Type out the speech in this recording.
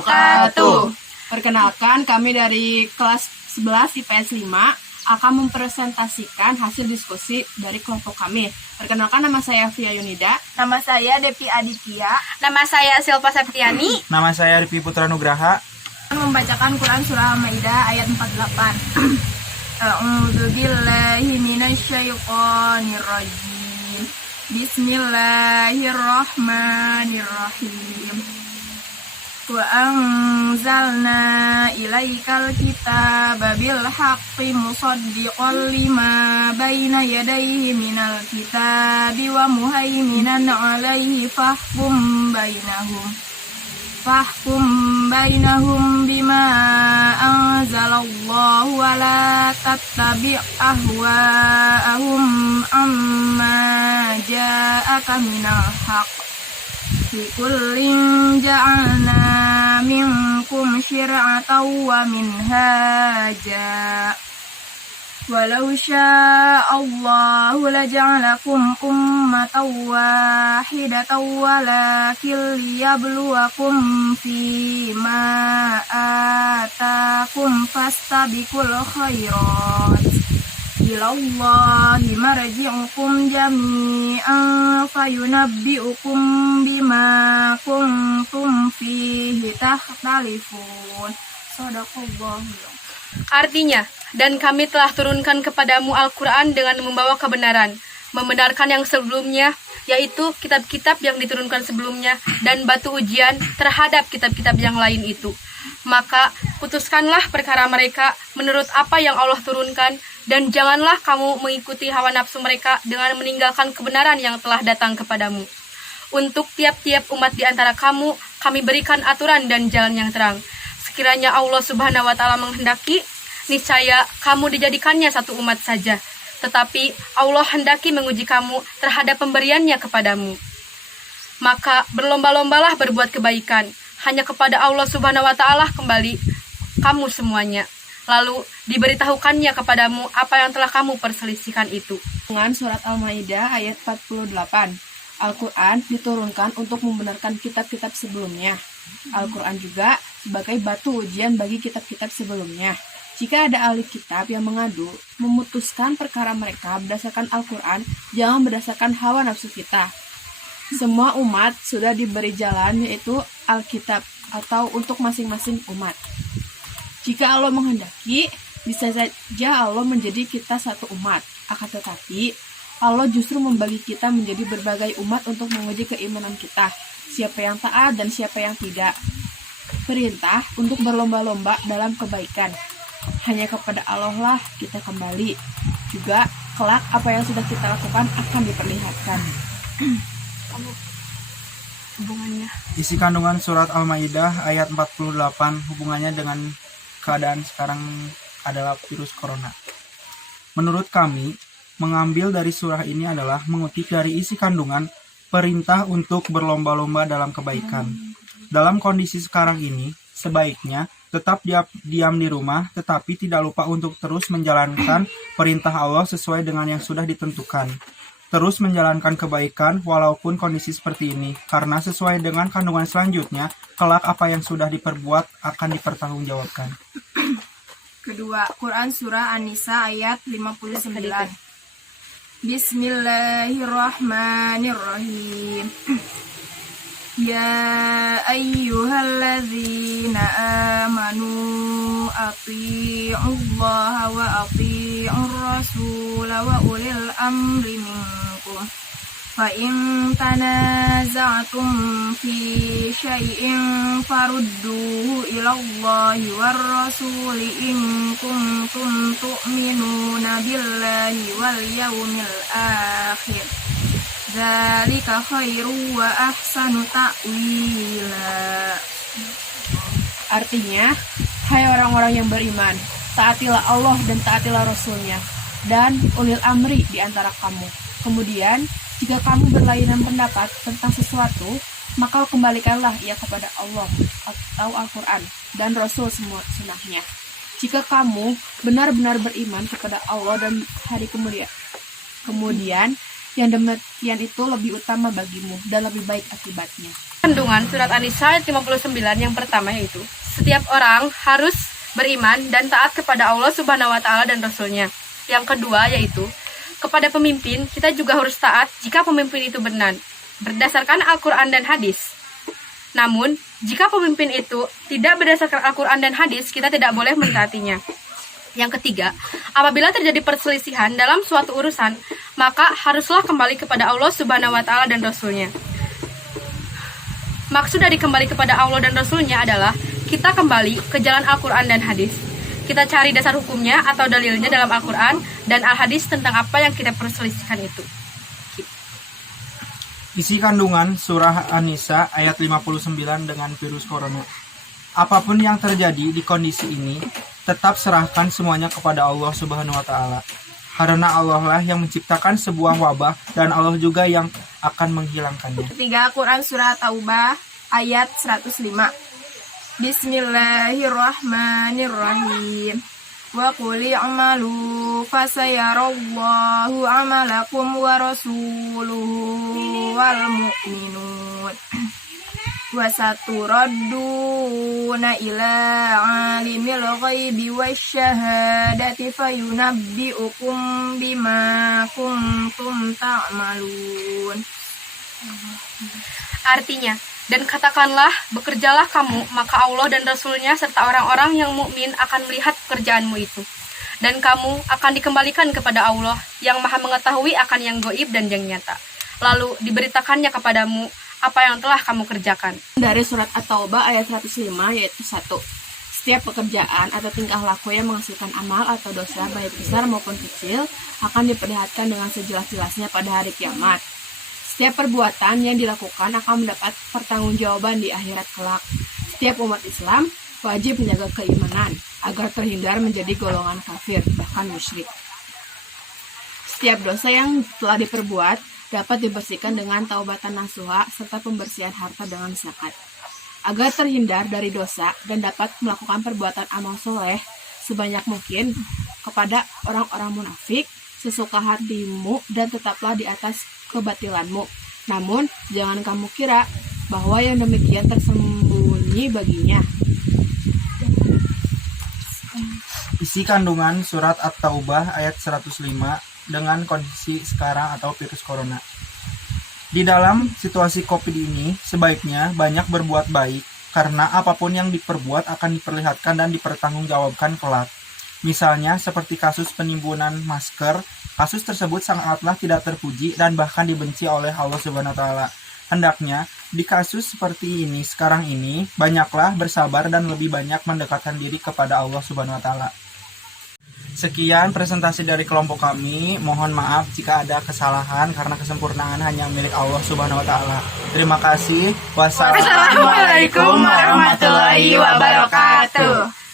wabarakatuh. Perkenalkan, kami dari kelas 11 IPS 5 akan mempresentasikan hasil diskusi dari kelompok kami. Perkenalkan, nama saya Fia Yunida. Nama saya Depi Aditya. Nama saya Silva Septiani. Nama saya Ripi Putra Nugraha. Membacakan Quran Surah Al-Maidah ayat 48. A'udzubillahi minasyaitonirrajim. Bismillahirrahmanirrahim. Wa anzalna ilaikal kitaba bil haqqi musaddiqan lima baina yadayhi minal kitabi wa muhaiminan 'alaihi fahkum bainahum bima anzalallahu wa la tattabi' ahwa'ahum amma ja'aka minal haqq likullin ja'alna minkum syir'atan wa minhaja walau sya'allahu laja'alakum ummatan wahidatan walakin liyabluwakum fima atakum fastabiqul khairat ilallahi marji'ukum jami'an fayunabbi'ukum bima kuntum fihi takhtalifun. Shadaqallahu. Artinya, dan kami telah turunkan kepadamu Al-Quran dengan membawa kebenaran, membenarkan yang sebelumnya, yaitu kitab-kitab yang diturunkan sebelumnya, dan batu ujian terhadap kitab-kitab yang lain itu. Maka putuskanlah perkara mereka menurut apa yang Allah turunkan, dan janganlah kamu mengikuti hawa nafsu mereka dengan meninggalkan kebenaran yang telah datang kepadamu. Untuk tiap-tiap umat di antara kamu, kami berikan aturan dan jalan yang terang. Sekiranya Allah Subhanahu wa Ta'ala menghendaki, niscaya kamu dijadikannya satu umat saja. Tetapi Allah hendaki menguji kamu terhadap pemberiannya kepadamu. Maka berlomba-lombalah berbuat kebaikan. Hanya kepada Allah Subhanahu wa Ta'ala kembali kamu semuanya. Lalu diberitahukannya kepadamu apa yang telah kamu perselisihkan itu. Dengan surat Al-Maidah ayat 48. Al-Quran diturunkan untuk membenarkan kitab-kitab sebelumnya. Al-Quran juga sebagai batu ujian bagi kitab-kitab sebelumnya. Jika ada ahli kitab yang mengadu, memutuskan perkara mereka berdasarkan Al-Quran, jangan berdasarkan hawa nafsu kita. Semua umat sudah diberi jalan, yaitu Alkitab, atau untuk masing-masing umat. Jika Allah menghendaki, bisa saja Allah menjadi kita satu umat. Akan tetapi, Allah justru membagi kita menjadi berbagai umat untuk menguji keimanan kita. Siapa yang taat dan siapa yang tidak. Perintah untuk berlomba-lomba dalam kebaikan. Hanya kepada Allah lah kita kembali. Juga kelak apa yang sudah kita lakukan akan diperlihatkan. Hubungannya. Isi kandungan surat Al-Maidah ayat 48 hubungannya dengan keadaan sekarang adalah virus corona. Menurut kami, mengambil dari surah ini adalah mengutip dari isi kandungan perintah untuk berlomba-lomba dalam kebaikan. Dalam kondisi sekarang ini, sebaiknya tetap diam di rumah, tetapi tidak lupa untuk terus menjalankan perintah Allah sesuai dengan yang sudah ditentukan. Terus menjalankan kebaikan walaupun kondisi seperti ini, karena sesuai dengan kandungan selanjutnya, kelak apa yang sudah diperbuat akan dipertanggungjawabkan. Kedua, Quran Surah An-Nisa ayat 59. Bismillahirrahmanirrahim. Ya ayyuhalladzina amanu atii'ullaha wa atii'ur rasula wa ulil amri minkum. Fa in tanaza'tum fi syai'in farudduhu ilallahi war rasuli in kuntum tu'minuna billahi wal yawmil akhir. Dzalika khairu wa ahsanu ta'wila. Artinya, hai orang-orang yang beriman, taatilah Allah dan taatilah Rasul-Nya, dan ulil amri di antara kamu. Kemudian, jika kamu berlainan pendapat tentang sesuatu, maka kembalikanlah ia kepada Allah atau Al-Quran dan Rasul semua sunnahnya. Jika kamu benar-benar beriman kepada Allah dan hari kemudian yang demikian itu lebih utama bagimu dan lebih baik akibatnya. Kandungan surat An-Nisa ayat 59 yang pertama yaitu setiap orang harus beriman dan taat kepada Allah Subhanahu wa taala dan Rasul-Nya. Yang kedua yaitu kepada pemimpin kita juga harus taat jika pemimpin itu benar berdasarkan Al-Qur'an dan hadis. Namun, jika pemimpin itu tidak berdasarkan Al-Qur'an dan hadis, kita tidak boleh mentaatinya. Yang ketiga, apabila terjadi perselisihan dalam suatu urusan, maka haruslah kembali kepada Allah Subhanahu wa taala dan Rasul-Nya. Maksud dari kembali kepada Allah dan Rasul-Nya adalah kita kembali ke jalan Al-Quran dan hadis. Kita cari dasar hukumnya atau dalilnya dalam Al-Quran dan Al-Hadis tentang apa yang kita perselisihkan itu. Isi kandungan surah An-Nisa ayat 59 dengan virus corona. Apapun yang terjadi di kondisi ini, tetap serahkan semuanya kepada Allah Subhanahu wa taala. Karena Allah lah yang menciptakan sebuah wabah dan Allah juga yang akan menghilangkannya. Ketiga, Quran Surah Taubah ayat 105. Bismillahirrahmanirrahim. Wa qul i'malu fasayarallahu 'amalakum wa rasuluhu wal mu'minun. Wa saturadduna ila 'alimil ghaibi wasyahadati fayunabbi'ukum bima kuntum ta'malun. Artinya, dan katakanlah, bekerjalah kamu, maka Allah dan Rasul-Nya serta orang-orang yang mukmin akan melihat pekerjaanmu itu. Dan kamu akan dikembalikan kepada Allah yang maha mengetahui akan yang gaib dan yang nyata. Lalu diberitakannya kepadamu apa yang telah kamu kerjakan. Dari surat At-Taubah ayat 105 yaitu 1. Setiap pekerjaan atau tingkah laku yang menghasilkan amal atau dosa baik besar maupun kecil akan diperlihatkan dengan sejelas-jelasnya pada hari kiamat. Setiap perbuatan yang dilakukan akan mendapat pertanggungjawaban di akhirat kelak. Setiap umat Islam wajib menjaga keimanan agar terhindar menjadi golongan kafir bahkan musyrik. Setiap dosa yang telah diperbuat dapat dibersihkan dengan taubatan nasuha serta pembersihan harta dengan zakat. Agar terhindar dari dosa dan dapat melakukan perbuatan amal soleh sebanyak mungkin kepada orang-orang munafik, sesuka hatimu dan tetaplah di atas kebatilanmu. Namun, jangan kamu kira bahwa yang demikian tersembunyi baginya. Isi kandungan surat At-Taubah ayat 105 dengan kondisi sekarang atau virus corona. Di dalam situasi COVID ini, sebaiknya banyak berbuat baik, karena apapun yang diperbuat akan diperlihatkan dan dipertanggungjawabkan kelak. Misalnya, seperti kasus penimbunan masker, kasus tersebut sangatlah tidak terpuji dan bahkan dibenci oleh Allah Subhanahu wa taala. Hendaknya, di kasus seperti ini sekarang ini, banyaklah bersabar dan lebih banyak mendekatkan diri kepada Allah Subhanahu wa taala. Sekian presentasi dari kelompok kami. Mohon maaf jika ada kesalahan karena kesempurnaan hanya milik Allah Subhanahu wa taala. Terima kasih. Wassalamualaikum warahmatullahi wabarakatuh.